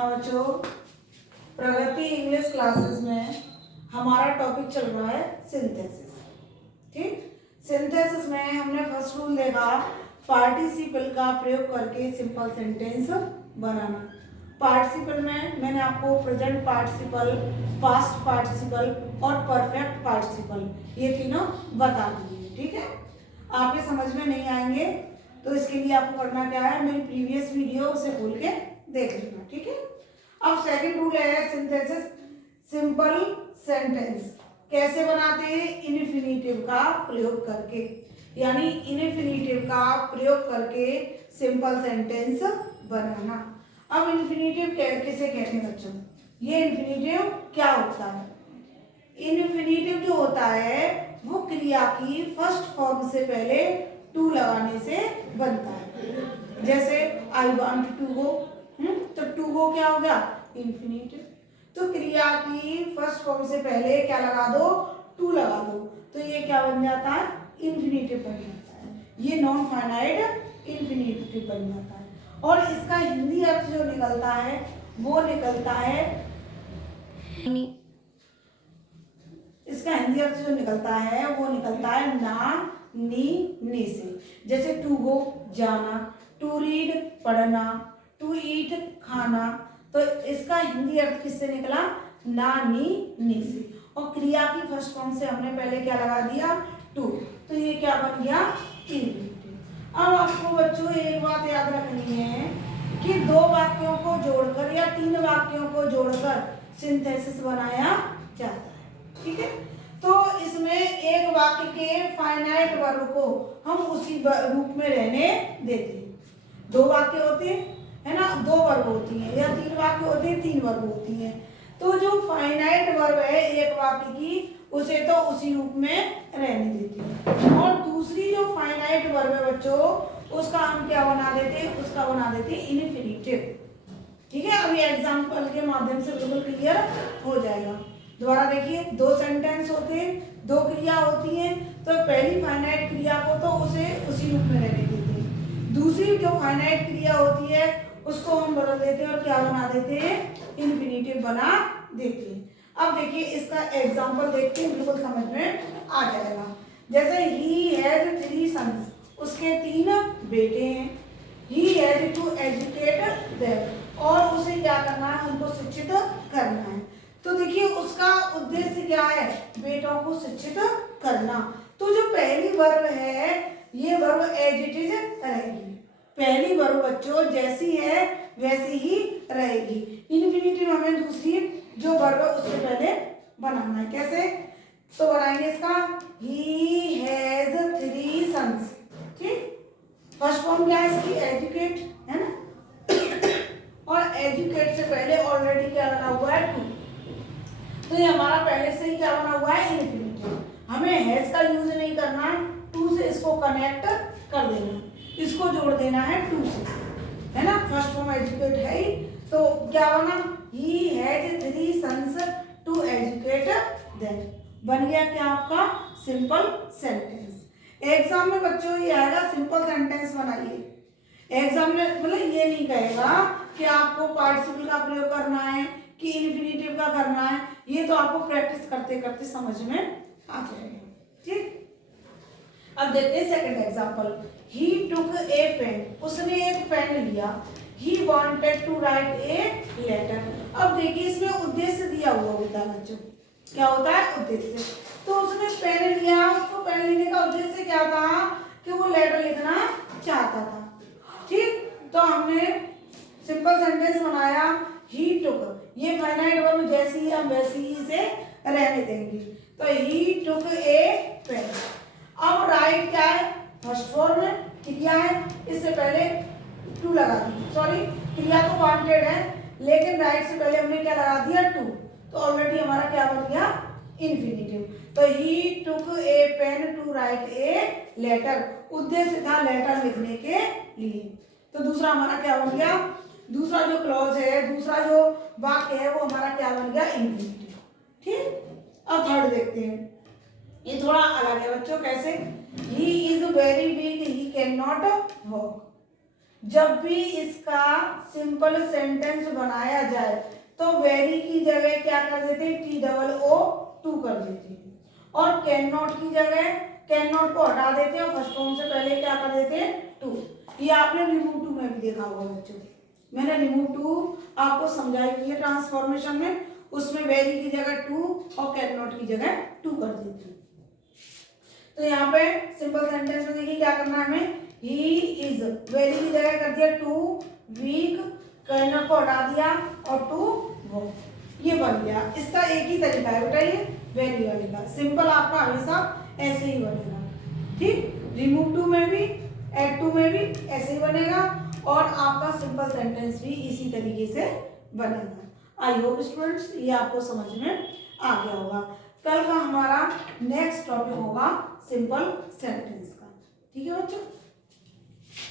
हाँ बच्चों, प्रगति English classes में हमारा टॉपिक चल रहा है सिंथेसिस। ठीक, सिंथेसिस में हमने फर्स्ट रूल देखा पार्टिसिपल का प्रयोग करके सिंपल सेंटेंस बनाना। पार्टिसिपल में मैंने आपको प्रेजेंट पार्टिसिपल, पास्ट पार्टिसिपल और परफेक्ट पार्टिसिपल ये तीनों बता दिए। ठीक है, आपके समझ में नहीं आएंगे तो इसके लिए आपको करना क्या है, मेरी प्रीवियस वीडियो उसे खोल के देख लेना। ठीक है, अब सेकंड रूल है सिंथेसिस सिंपल सेंटेंस कैसे बनाते हैं, इन्फिनिटिव का प्रयोग करके, यानी इन्फिनिटिव का प्रयोग करके सिंपल सेंटेंस बनाना। अब इन्फिनिटिव किसे कहते हैं बच्चों, ये इन्फिनिटिव क्या होता है? इन्फिनिटिव जो होता है वो क्रिया की फर्स्ट फॉर्म से पहले टू लगाने से बनता है। जैसे आई वांट टू गो, तो टू गो क्या हो गया, इन्फिनिटिव। तो क्रिया की फर्स्ट फॉर्म से पहले क्या लगा दो, टू लगा दो, तो ये क्या बन जाता है, इन्फिनिटिव बन जाता है। ये नॉन फाइनाइट इन्फिनिटिव बन जाता है। और इसका हिंदी अर्थ जो निकलता है वो निकलता है, इसका हिंदी अर्थ जो निकलता है वो निकलता है ना, नी, ने से। जैसे टू गो जाना, टू रीड पढ़ना, टू ईट खाना, तो इसका हिंदी अर्थ किससे निकला, ना, नी, ने से। और क्रिया की फर्स्ट फॉर्म से हमने पहले क्या लगा दिया, टू, तो ये क्या बन गया, इन्फिनिटिव। अब आपको बच्चों एक बात याद रखनी है कि दो वाक्यों को जोड़कर या तीन वाक्यों को जोड़कर सिंथेसिस बनाया जाता है। ठीक है, तो इसमें एक वाक्य के फाइनाइट वर्ब को हम उसी रूप में रहने देते हैं। दो वाक्य होते हैं, है ना, दो वर्ब होती हैं, या तीन वाक्य होते हैं, तीन वर्ब होती हैं। तो जो फाइनाइट वर्ब है एक वाक्य की, उसे तो उसी रूप में रहने देते हैं। और दूसरी जो फाइनाइट वर्ब है बच्चों, उसका हम क्या बना देते हैं, उसका बना देते हैं इन्फिनिटिव। ठीक है, अभी एग्जाम्पल के माध्यम से बिल्कुल क्लियर हो जाएगा। दोबारा देखिए, दो सेंटेंस होते हैं, दो क्रिया होती हैं, तो पहली फाइनाइट क्रिया को तो उसे उसी रूप में रहने देते हैं। दूसरी जो फाइनाइट क्रिया होती है उसको हम बदल देते हैं और क्या बना देते हैं, इन्फिनिटिव बना देते हैं। अब देखिए इसका एग्जाम्पल देखते हैं, बिल्कुल समझ में आ जाएगा। जैसे ही हैज 3 सन्स, उसके 3 बेटे हैं। He has to educate them, और उसे क्या करना है, उनको शिक्षित करना है। तो देखिए उसका उद्देश्य क्या है, बेटों को शिक्षित करना। तो जो पहली वर्ब है ये वर्ब एज इट इज रहेगी। पहली वर्ब बच्चों जैसी है वैसी ही रहेगी। इन्फिनिटिव हमें दूसरी जो वर्ब है उससे पहले बनाना है। कैसे, तो बनाएंगे इसका, ही हैज 3 सन्स। ठीक, फर्स्ट फॉर्म क्या है इसकी, एजुकेट, है ना, और एजुकेट से पहले ऑलरेडी क्या लगा हुआ है, टू, तो ये हमारा पहले से ही क्या बना हुआ है, इन्फिनिटिव। हमें हैज का यूज नहीं करना है, टू से इसको कनेक्ट कर देना है, इसको जोड़ देना है टू से, है ना। फर्स्ट फॉर्म एजुकेट है ही, तो क्या बना, he has 3 sons to educate them, बन गया क्या आपका सिंपल सेंटेंस। एग्जाम में बच्चों ये आएगा सिंपल सेंटेंस बनाइए। एग्जाम में मतलब ये नहीं कहेगा कि आपको पार्टिसिपल का प्रयोग करना है कि इन्फिनिटिव का करना है, ये तो आपको प्रैक्टिस करते करते समझ में आ जाएगा। ठीक, अब देखते हैं second example. He took a pen, उसने एक पेन लिया। He wanted to write a letter. अब देखिए इसमें उद्देश्य दिया हुआ होता है बच्चों, क्या होता है, उद्देश्य। तो उसने पेन लिया, उसको पेन लेने का उद्देश्य क्या था कि वो लेटर लिखना चाहता था। ठीक, तो हमने सिंपल सेंटेंस बनाया, ही टुक, ये फाइनाइट वर्ब जैसी ही हम वैसी ही इसे रहने देंगे, तो ही टुक ए पेन। अब राइट क्या है, फर्स्ट फॉर्म में क्रिया है, इससे पहले टू लगा दी, सॉरी क्रिया तो वांटेड है लेकिन राइट से पहले हमने क्या लगा दिया, टू, तो ऑलरेडी हमारा क्या बन गया, इन्फिनिटिव। तो he took a pen to write a letter, उद्देश्य था लेटर लिखने के लिए। तो दूसरा हमारा क्या बन गया, दूसरा जो क्लॉज है, दूसरा जो वाक्य है वो हमारा क्या बन गया, इन्फिनिटिव। ठीक, अब थर्ड देखते हैं, ये थोड़ा अलग है बच्चों। कैसे, he is very weak, he can not walk. जब भी इसका सिंपल सेंटेंस बनाया जाए तो वेरी की जगह क्या कर देते हैं, TOO कर देते हैं, और कैन नॉट की जगह कैन नॉट को हटा देते हैं और फर्स्ट फॉर्म से पहले क्या कर देते हैं, टू। ये आपने रिमूव टू में भी देखा होगा बच्चों, मैंने रिमूव टू आपको समझाई हुई है ट्रांसफॉर्मेशन में, उसमें वेरी की जगह टू और कैन नॉट की जगह टू कर देते हैं। तो यहाँ पे सिंपल सेंटेंस में देखिए क्या करना है हमें, ही इज, वेरी की जगह कर दिया टू, वीक, कैन नॉट को हटा दिया और टू वो, ये बन गया। इसका एक ही तरीका है बेटा, ये वेरी वाले का सिंपल आपका हमेशा ऐसे ही बनेगा, ठीक। रिमूव टू में भी, एड टू में भी ऐसे ही बनेगा, और आपका सिंपल सेंटेंस भी इसी तरीके से बनेगा। आई होप स्टूडेंट्स ये आपको समझ में आ गया होगा। कल का हमारा नेक्स्ट टॉपिक होगा सिंपल सेंटेंस का, ठीक है बच्चों।